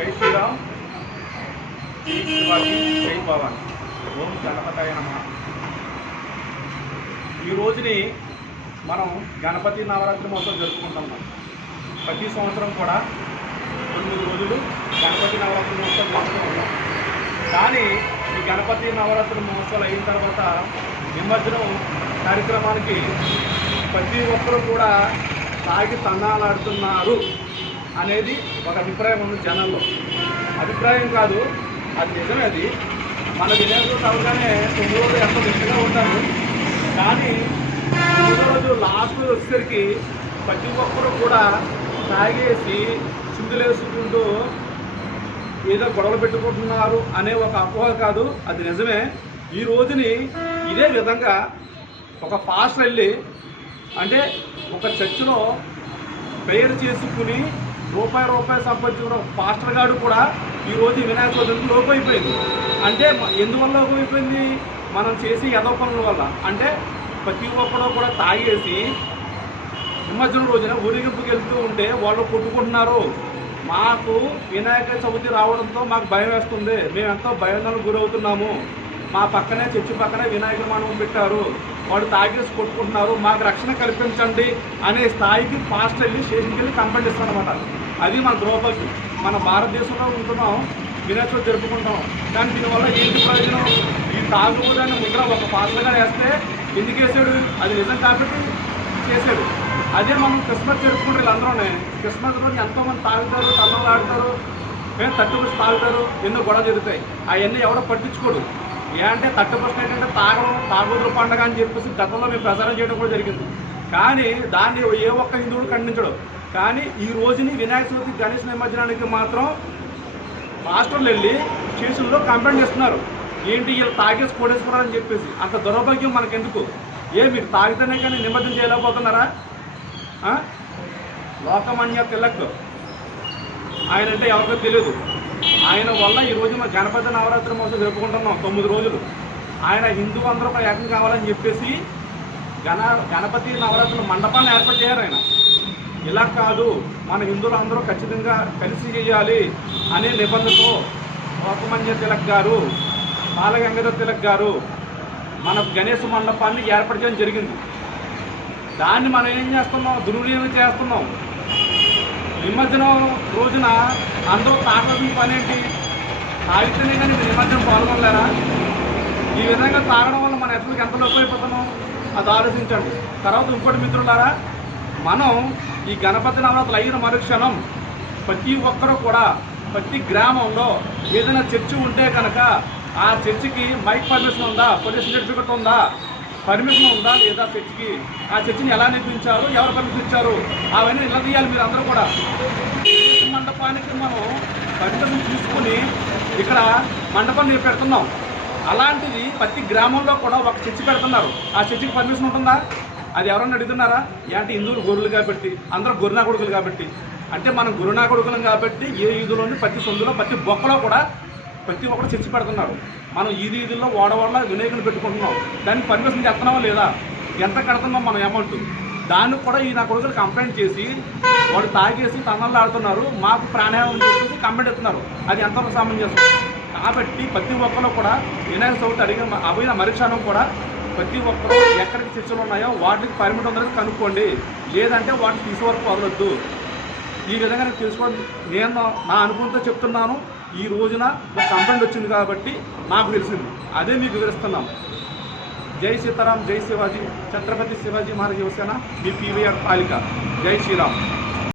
జై శ్రీరామ్, జై శివాజీ, జై భవాన్. ఓం గణపతయ నమః. ఈ రోజుని మనం గణపతి నవరాత్రి మహోత్సవం జరుపుకుంటున్నాం. ప్రతి సంవత్సరం కూడా 9 రోజులు గణపతి నవరాత్రి మహోత్సవం జరుపుకుంటున్నాం. కానీ ఈ గణపతి నవరాత్రి మహోత్సవాలు అయిన తర్వాత నిమజ్జనం కార్యక్రమానికి ప్రతి ఒక్కరూ కూడా తాగి తన్నాలాడుతున్నారు అనేది ఒక అభిప్రాయం ఉంది జనాల్లో. అభిప్రాయం కాదు, అది నిజమే. అది మన వినాయకుడు అవగానే 9 రోజులు ఎంతో నిష్ఠగా ఉంటారు. కానీ 9 రోజు లాస్ట్ వచ్చేసరికి ప్రతి ఒక్కరు కూడా తాగేసి చిందులేసుకుంటూ ఏదో గొడవలు పెట్టుకుంటున్నారు అనే ఒక అపోహ కాదు, అది నిజమే. ఈ రోజుని ఇదే విధంగా ఒక పాస్టర్ వెళ్ళి అంటే ఒక చర్చిలో ప్రేయర్ చేసుకుని రూపాయి సంపాదించుకున్న పాస్టర్ గారు కూడా ఈరోజు వినాయక చవితికి లోపం అయిపోయింది. అంటే ఎందువల్ల లోపం అయిపోయింది? మనం చేసే యదో పనుల వల్ల. అంటే ప్రతి ఒక్కరు కూడా తాగేసి నిమజ్జనం రోజున ఊరేగింపుకి వెళ్తూ ఉంటే వాళ్ళు కొట్టుకుంటున్నారు. మాకు వినాయక చవితి రావడంతో మాకు భయం వేస్తుంది, మేము ఎంతో భయానికి గురవుతున్నాము, మా పక్కనే చర్చి పక్కనే వినాయకుల మండపం పెట్టారు, వాడు తాగేసి కొట్టుకుంటున్నారు, మాకు రక్షణ కల్పించండి అనే స్థాయికి పాస్టర్ వెళ్ళి స్టేషన్కి వెళ్ళి కంప్లైంట్ ఇస్తారనమాట. అది మన ద్రౌపది. మన భారతదేశంలో ఉంటున్నాం, వినాయక చవితి జరుపుకుంటాం. కానీ దీనివల్ల ఏంటి ప్రయోజనం? ఈ తాగుబోదని ముద్ర ఒక పాస్టర్గా వేస్తే ఎందుకు వేసాడు? అది నిజం కాబట్టి చేశాడు. అదే మనం క్రిస్మస్ జరుపుకుంటే వీళ్ళందరూనే క్రిస్మస్ రోజు ఎంతోమంది తాగుతారు, తల్లలు ఆడతారు, తట్టుబడి తాగుతారు, ఎన్నో గొడవ జరుగుతాయి. అవన్నీ ఎవడో పట్టించుకోడు. అంటే 30% ఏంటంటే తాగుదుల పండుగ అని చెప్పేసి గతంలో మేము ప్రచారం చేయడం కూడా జరిగింది. కానీ దాన్ని ఏ ఒక్క హిందువుడు ఖండించడు. కానీ ఈ రోజుని వినాయక చవితి గణేష్ నిమజ్జనానికి మాత్రం మాస్టర్లు వెళ్ళి స్టేషన్లో కంప్లైంట్ చేస్తున్నారు. ఏంటి వీళ్ళు తాగేసి కొడేసుకున్నారని చెప్పేసి. అంత దౌర్భాగ్యం మనకెందుకు? మీరు తాగితేనే కానీ నిమజ్జనం చేయలేకపోతున్నారా? లోకమాన్య తిలక్ ఆయన అంటే ఎవరికో తెలియదు. ఆయన వల్ల ఈరోజు మన గణపతి నవరాత్రి మహోత్సవం జరుపుకుంటున్నాం 9 రోజులు. ఆయన హిందూ అందరూ ఏకం కావాలని చెప్పేసి గణపతి నవరాత్రుల మండపాన్ని ఏర్పాటు చేయారు. ఆయన ఇలా కాదు, మన హిందువులు అందరూ ఖచ్చితంగా కలిసి చేయాలి అనే నిబంధనతో లోకమాన్య తిలక్ గారు, బాలగంగాధర తిలక్ గారు మన గణేష్ మండపాన్ని ఏర్పాటు చేయడం జరిగింది. దాన్ని మనం ఏం చేస్తున్నాం? దుర్వినియోగం చేస్తున్నాం. నిమజ్జనం రోజున అందరూ తాగాల్సిన పని ఏంటి? తాగితేనే కానీ నిమజ్జనం పాల్గొనలేరా? ఈ విధంగా తాగడం వల్ల మన ఎట్లకి ఎంత లోపైపోతున్నాం అది ఆలోచించండి. తర్వాత ఇంకోటి మిత్రులారా, మనం ఈ గణపతి నవరాత్రులు అయిన మరుక్షణం ప్రతి ఒక్కరూ కూడా ప్రతి గ్రామంలో ఏదైనా చర్చి ఉంటే కనుక ఆ చర్చికి మైక్ పర్మిషన్ ఉందా, పొల్యూషన్ సర్టిఫికెట్ ఉందా, పర్మిషన్ ఉందా లేదా చర్చికి, ఆ చర్చిని ఎలా నిర్మించారు, ఎవరు పర్మిషన్ ఇచ్చారు, అవన్నీ నిలదీయాలి. మీరు అందరూ కూడా మండపానికి మనం పర్మిషన్ తీసుకుని ఇక్కడ మండపం పెడుతున్నాం. అలాంటిది ప్రతి గ్రామంలో కూడా ఒక చర్చి పెడుతున్నారు. ఆ చర్చికి పర్మిషన్ ఉంటుందా? అది ఎవరన్నా అడుగుతున్నారా? అంటే హిందువులు గొర్రెలు కాబట్టి, అందరూ గొర్రెనా కొడుకులు కాబట్టి, అంటే మనం గొర్రెనా కొడుకులం కాబట్టి ఏ ఈదులోని ప్రతి సందులో ప్రతి బొక్కలో కూడా ప్రతి ఒక్కరు చర్చి పెడుతున్నారు. మనం ఈదుల్లో ఓడవాడలో వినాయకులు పెట్టుకుంటున్నాం. దానికి పర్మిషన్ చేస్తున్నామా లేదా? ఎంత కడుతున్నాం మనం అమౌంట్? దానికి కూడా ఈ నా కొడుకులు కంప్లైంట్ చేసి వాడు తాగేసి తన్నలు ఆడుతున్నారు, మాకు ప్రాణాయామం చేసి కంప్లైంట్ ఇస్తున్నారు. అది ఎంతవరకు సమంజసం? కాబట్టి ప్రతి ఒక్కరు కూడా వినాయక చవితి అయిన మరుక్షణం కూడా ప్రతి ఒక్కరు ఎక్కడికి చర్చలు ఉన్నాయో వాటికి పర్మిట్ ఉందని కనుక్కోండి, లేదంటే వాటిని తీసువరకు వదలొద్దు. ఈ విధంగా నేను తెలుసుకోండి. నేను నా అనుభవంతో చెప్తున్నాను. ఈ రోజున ఒక కంప్లైంట్ వచ్చింది కాబట్టి నాకు తెలిసింది, అదే మీకు వివరిస్తున్నాం. జై సీతారాం, జై శివాజీ, ఛత్రపతి శివాజీ మహారాజ్ యువసేన, మీ పీవీఆర్ పాలిక. జై శ్రీరామ్.